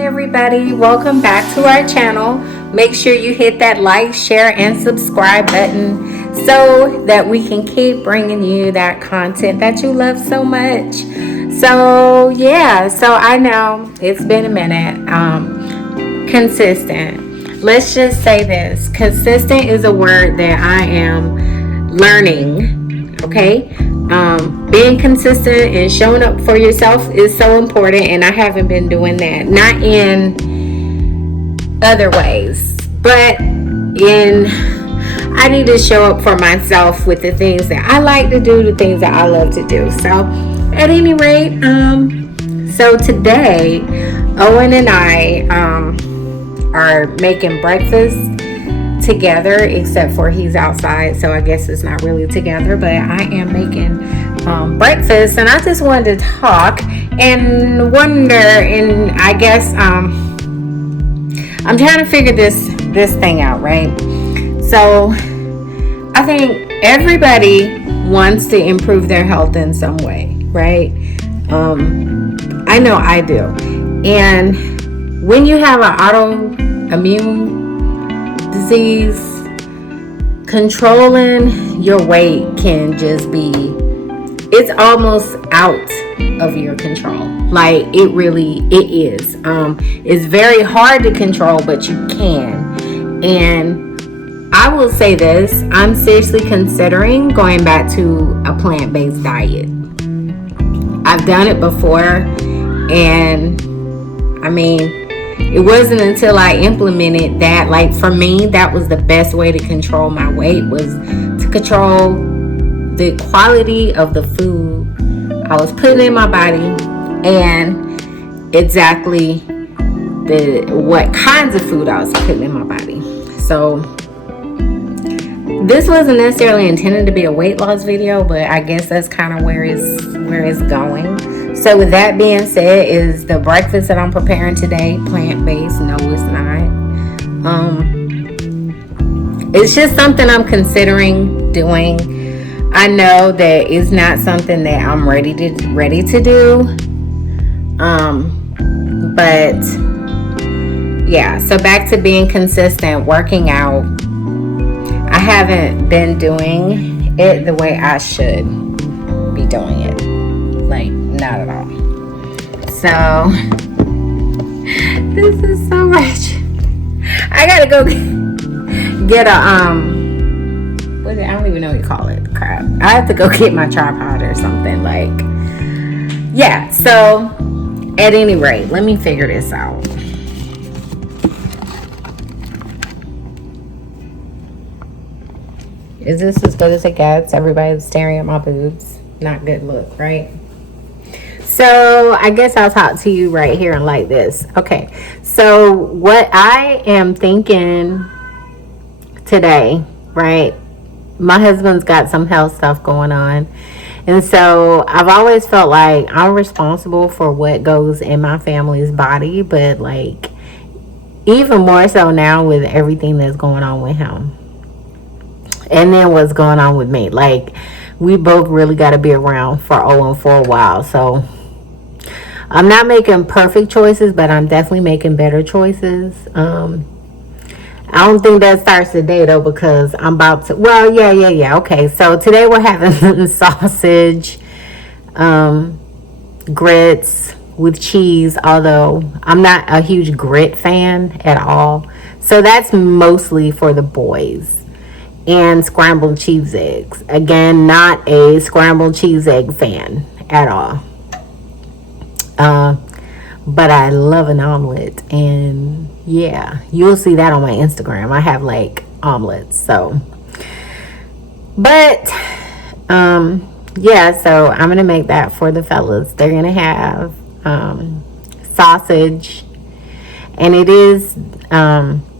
morning, everybody. Welcome back to our channel. Make sure you hit that like, share, and subscribe button so that we can keep bringing you that content that you love so much. So I know it's been a minute. Consistent. Let's just say this. Consistent is a word that I am learning. Okay. Being consistent and showing up for yourself is so important, and I haven't been doing that. Not in other ways, but I need to show up for myself with the things that I like to do, the things that I love to do. So at any rate, so today Owen and I are making breakfast together, except for he's outside, so I guess it's not really together, but I am making breakfast, and I just wanted to talk and wonder, and I guess I'm trying to figure this thing out, right? So I think everybody wants to improve their health in some way, right? I know I do. And when you have an autoimmune disease, controlling your weight can just be, it's almost out of your control. Like it is. It's very hard to control, but you can. And I will say this, I'm seriously considering going back to a plant-based diet. I've done it before, and I mean, it wasn't until I implemented that, like for me, that was the best way to control my weight, was to control the quality of the food I was putting in my body, and exactly what kinds of food I was putting in my body. So this wasn't necessarily intended to be a weight loss video, but I guess that's kind of where it's going. So with that being said, is the breakfast that I'm preparing today plant-based? No, it's not. It's just something I'm considering doing. I know that it's not something that I'm ready to do. But yeah, so back to being consistent, working out. I haven't been doing it the way I should be doing it. Like, not at all. So this is so much. I gotta go get a I don't even know what you call it. Crap. I have to go get my tripod or something. Like, yeah. So at any rate, let me figure this out. Is this as good as it gets? Everybody's staring at my boobs. Not good look, right? So I guess I'll talk to you right here and like this. Okay, so what I am thinking today, right? My husband's got some health stuff going on. And so I've always felt like I'm responsible for what goes in my family's body. But like, even more so now with everything that's going on with him. And then what's going on with me. Like, we both really got to be around for Owen for a while. So I'm not making perfect choices, but I'm definitely making better choices. I don't think that starts today though, because I'm about to, well, yeah. Okay, so today we're having sausage, grits with cheese, although I'm not a huge grit fan at all. So that's mostly for the boys. And scrambled cheese eggs. Again, not a scrambled cheese egg fan at all. But I love an omelet, and yeah, you'll see that on my Instagram. I have like omelets, so. But yeah, so I'm gonna make that for the fellas. They're gonna have sausage, and it is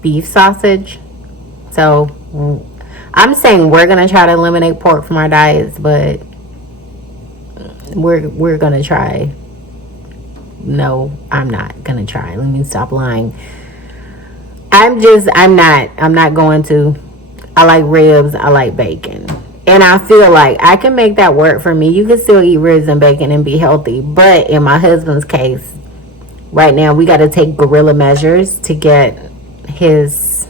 beef sausage. So I'm saying we're gonna try to eliminate pork from our diets, but we're gonna try. No, I'm not gonna try. Let me stop lying. I'm not going to. I like ribs, I like bacon. And I feel like I can make that work for me. You can still eat ribs and bacon and be healthy. But in my husband's case, right now we got to take guerrilla measures to get his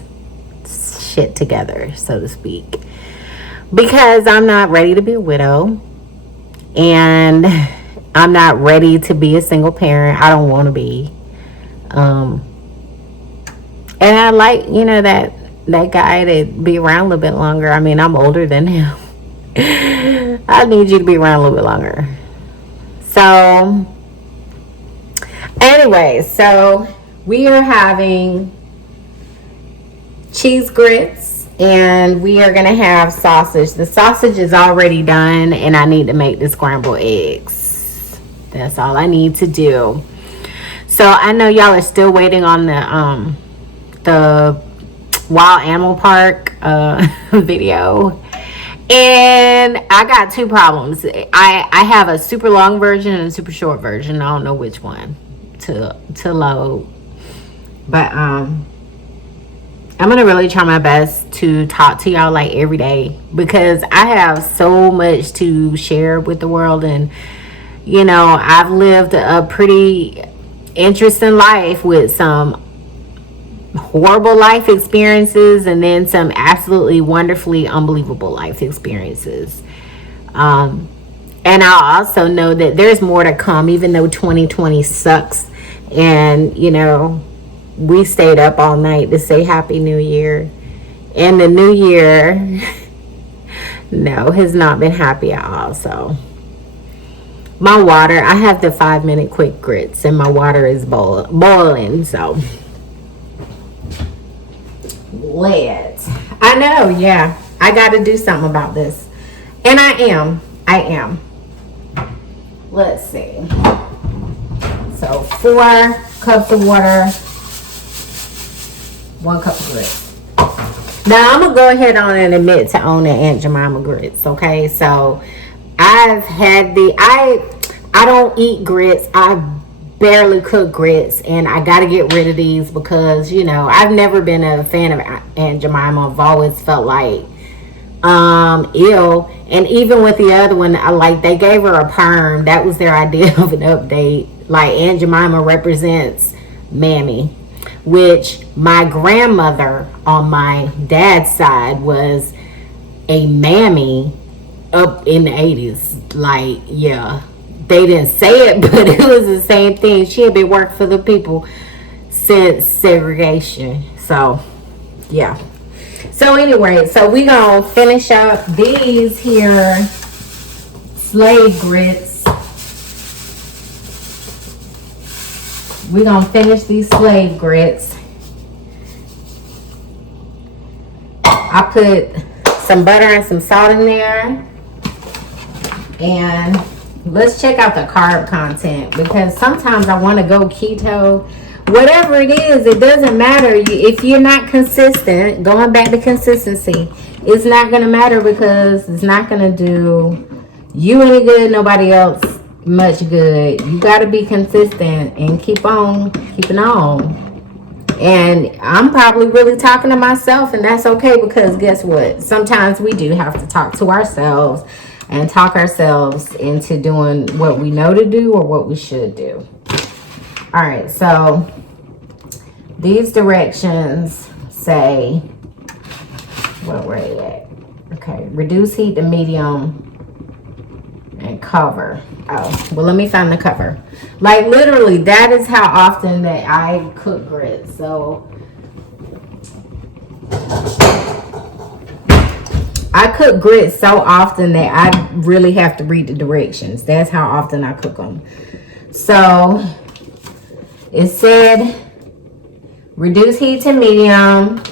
shit together, so to speak, because I'm not ready to be a widow, and I'm not ready to be a single parent. I don't want to be. And I like, that guy to be around a little bit longer. I mean, I'm older than him. I need you to be around a little bit longer. So, anyway, so we are having cheese grits, and we are going to have sausage. The sausage is already done, and I need to make the scrambled eggs. That's all I need to do. So I know y'all are still waiting on the Wild Animal Park video, and I got two problems. I have a super long version and a super short version. I don't know which one to load, but I'm gonna really try my best to talk to y'all like every day, because I have so much to share with the world. And I've lived a pretty interesting life with some horrible life experiences and then some absolutely wonderfully unbelievable life experiences. And I also know that there's more to come, even though 2020 sucks. And we stayed up all night to say Happy New Year, and the new year no, has not been happy at all. So my water, I have the 5-minute quick grits, and my water is boiling. So I know, yeah, I got to do something about this, and I am. Let's see. So 4 cups of water, 1 cup of grits. Now I'm gonna go ahead on and admit to owning Aunt Jemima grits. Okay, so I've had I don't eat grits. I barely cook grits, and I got to get rid of these because I've never been a fan of Aunt Jemima. I've always felt like ill, and even with the other one, they gave her a perm. That was their idea of an update. Like, Aunt Jemima represents mammy, which my grandmother on my dad's side was a mammy up in the 80s. Like, yeah, they didn't say it, but it was the same thing. She had been working for the people since segregation. So yeah, so anyway, so we gonna finish up these here slave grits. We gonna finish these slave grits. I put some butter and some salt in there, and let's check out the carb content, because sometimes I want to go keto. Whatever it is, it doesn't matter. If you're not consistent, going back to consistency, it's not going to matter, because it's not going to do you any good, nobody else much good. You got to be consistent and keep on keeping on. And I'm probably really talking to myself, and that's okay, because guess what? Sometimes we do have to talk to ourselves and talk ourselves into doing what we know to do or what we should do. All right, so these directions say, where were they at? Okay, reduce heat to medium and cover. Oh, well, let me find the cover. Like, literally, that is how often that I cook grits. So I cook grits so often that I really have to read the directions. That's how often I cook them. So it said reduce heat to medium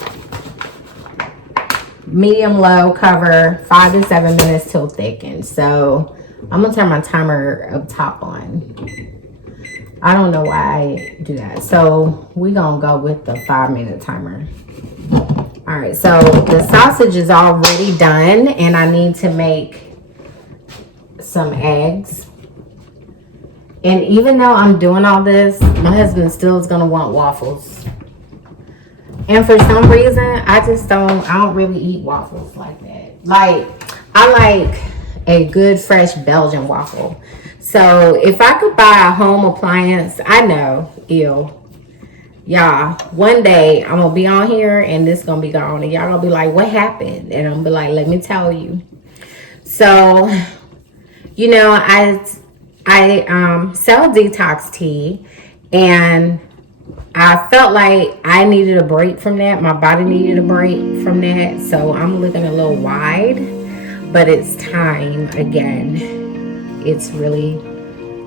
low, cover 5 to 7 minutes till thicken. So I'm gonna turn my timer up top on. I don't know why I do that. So we're gonna go with the 5-minute timer. All right, so the sausage is already done, and I need to make some eggs. And even though I'm doing all this, my husband still is gonna want waffles. And for some reason, I don't really eat waffles like that. Like, I like a good fresh Belgian waffle. So if I could buy a home appliance, I know, ew. Y'all, one day I'm gonna be on here and this gonna be gone, and y'all gonna be like, what happened? And I'm gonna be like, let me tell you. So, you know, I sell Detox tea, and I felt like I needed a break from that. My body needed a break from that. So I'm looking a little wide, but it's time again. It's really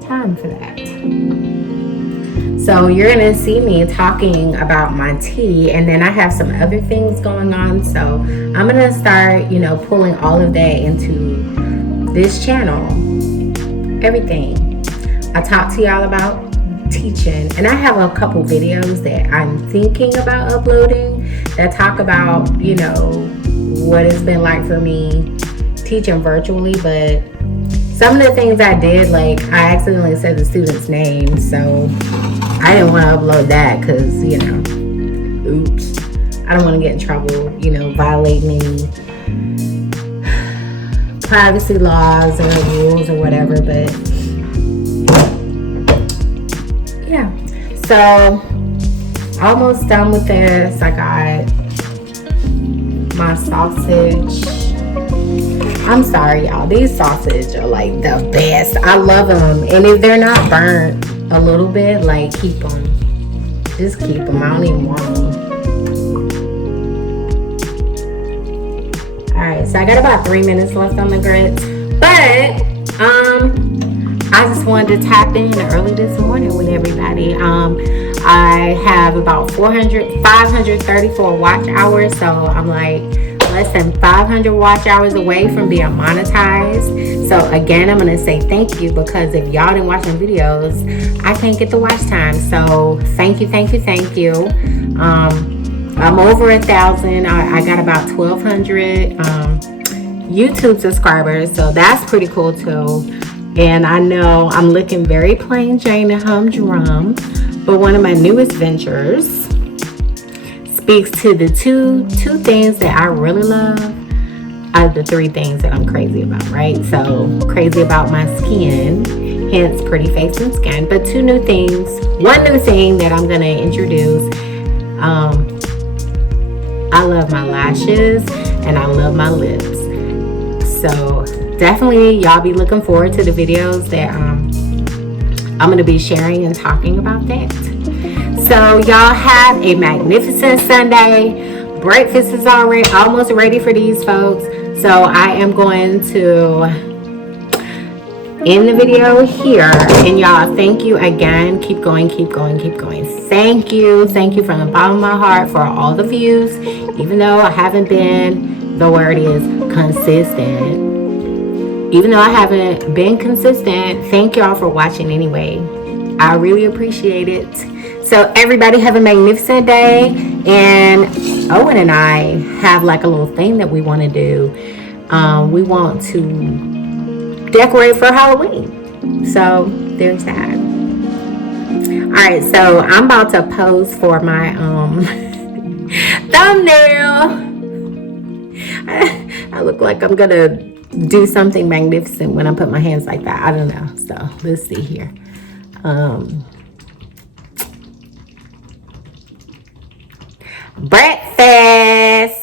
time for that. So you're gonna see me talking about my tea, and then I have some other things going on. So I'm gonna start, you know, pulling all of that into this channel. Everything I talk to y'all about teaching, and I have a couple videos that I'm thinking about uploading that talk about, you know, what it's been like for me teaching virtually. But some of the things I did, like I accidentally said the student's name, so I didn't want to upload that because, you know, oops, I don't want to get in trouble, you know, violating any privacy laws or rules or whatever. But yeah, so almost done with this. I got my sausage. I'm sorry, y'all, these sausage are like the best. I love them, and if they're not burnt a little bit, like, keep them, just keep them. I don't even want them. All right, so I got about 3 minutes left on the grits, but I just wanted to tap in early this morning with everybody. I have about 534 watch hours, so I'm like less than 500 watch hours away from being monetized. So again, I'm gonna say thank you, because if y'all didn't watch my videos, I can't get the watch time. So thank you. I'm over 1,000. I got about 1,200 YouTube subscribers, so that's pretty cool too. And I know I'm looking very plain Jane and humdrum, but one of my newest ventures speaks to the two things that I really love out of the 3 things that I'm crazy about, right? So crazy about my skin, hence pretty face and skin. But 2 new things. One new thing that I'm gonna introduce. I love my lashes and I love my lips. So definitely y'all be looking forward to the videos that I'm gonna be sharing and talking about that. So y'all have a magnificent Sunday. Breakfast is already almost ready for these folks. So I am going to end the video here. And y'all, thank you again. Keep going. Thank you from the bottom of my heart for all the views. Even though I haven't been, the word is consistent. Even though I haven't been consistent, thank y'all for watching anyway. I really appreciate it. So everybody have a magnificent day. And Owen and I have like a little thing that we want to do. We want to decorate for Halloween. So there's that. Alright, so I'm about to pose for my thumbnail. I look like I'm gonna do something magnificent when I put my hands like that. I don't know. So let's see here. Breakfast.